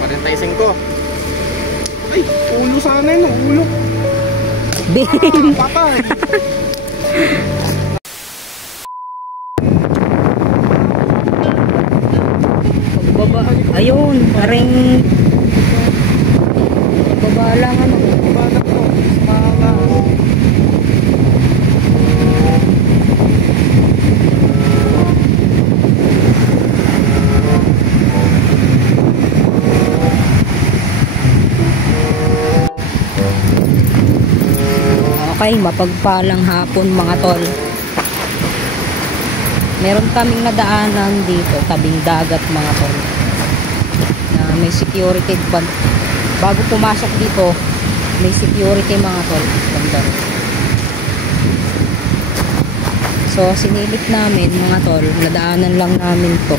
Parentaising ko. Ay, ulo sana yun, ulo. Bin. Patay. Pagbaba. Ayun, aring pagbaba lang ano. Pagbaba ko. Okay, mapagpalang hapon mga tol. Meron kaming nadaanan dito, tabing dagat mga tol. Na may security band. Bago pumasok dito, may security mga tol. Banda. So, sinilip namin mga tol, nadaanan lang namin to.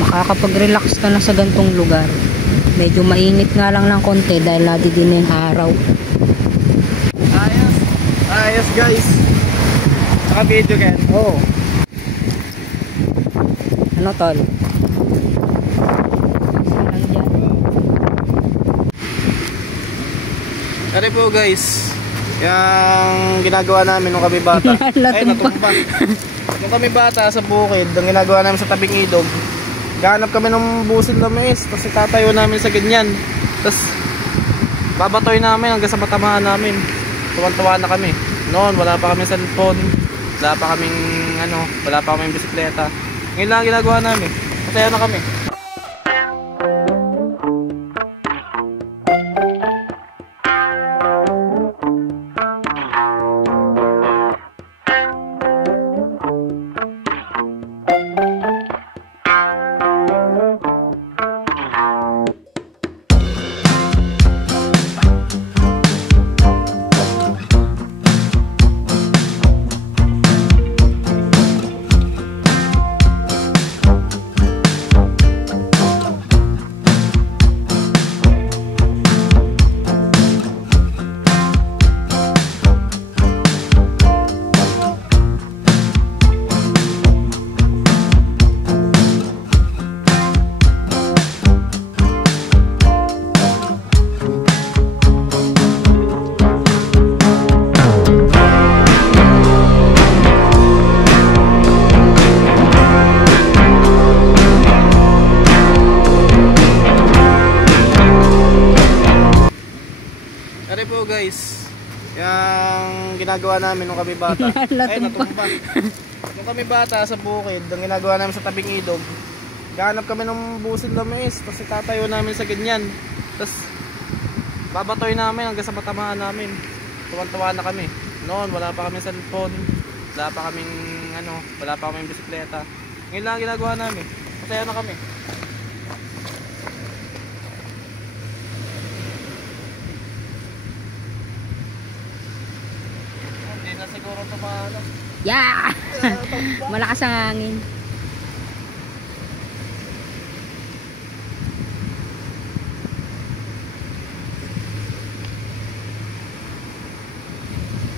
Makakapag-relax ka na sa gantong lugar. Medyo mainit nga lang ng konti dahil nadidin na yung araw. Ayos. Ayos guys. Naka-video ka. Oo. Ano tol? Lang dyan. Sorry po guys. Yung ginagawa namin nung kami bata. Ay, natumba. Nung kami bata sa bukid, ang ginagawa namin sa tabing ilog, gahanap kami ng busil na mais, tapos itatayo namin sa ganyan, tapos babatoy namin hanggang sa matamaan namin. Tuwan-tuwa na kami. Noon wala pa kami cellphone, wala pa kaming bisikleta. Ngayon lang ginagawa namin, masaya na kami. Guys, yung ginagawa namin nung kami bata. Ay, natumba. Nung kami bata sa bukid, ang ginagawa namin sa tabing ilog, gahanap kami ng busil na mais, tapos itatayo namin sa ganyan, tapos babatoy namin hanggang sa matamaan namin. Tuwan-tuwa na kami. Noon wala pa kami cellphone, wala pa kaming bisikleta. Ngayon lang ginagawa namin, masaya na kami. Siguro ito maano. Yeah! Malakas ang hangin.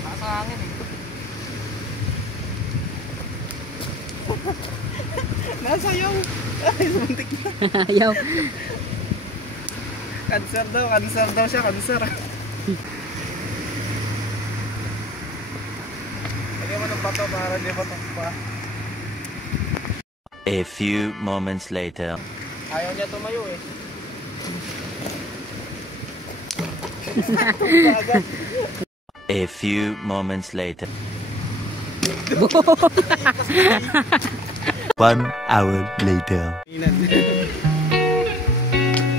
Malakas ang hangin eh. Nasayaw. Ay, sumuntik na. Ayaw. Cancer daw siya, cancer. A few moments later. Ayaw niya tumayo eh. A few moments later. 1 hour later.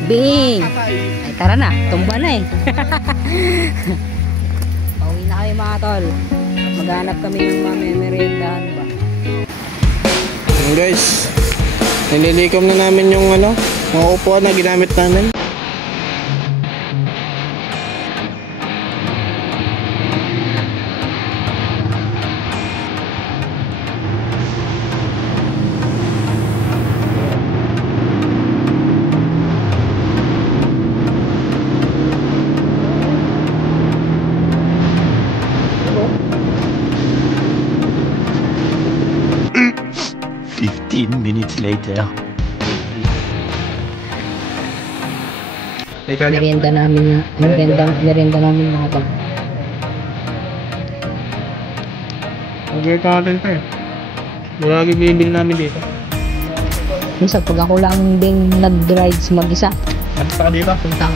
Bing! Ay tara na, tumba na eh. Pauwi na kayo mga tol. Maghanap kami ng mamemeriendahan ba. Guys, nililikom na namin yung mga upuan na ginamit namin. 15 minutes later. Merienda namin mga tol. Mag-work natin ito eh. Marami bibili namin dito. Minsan pag ako lang din nag-rides mag-isa, Ano pa dito? puntang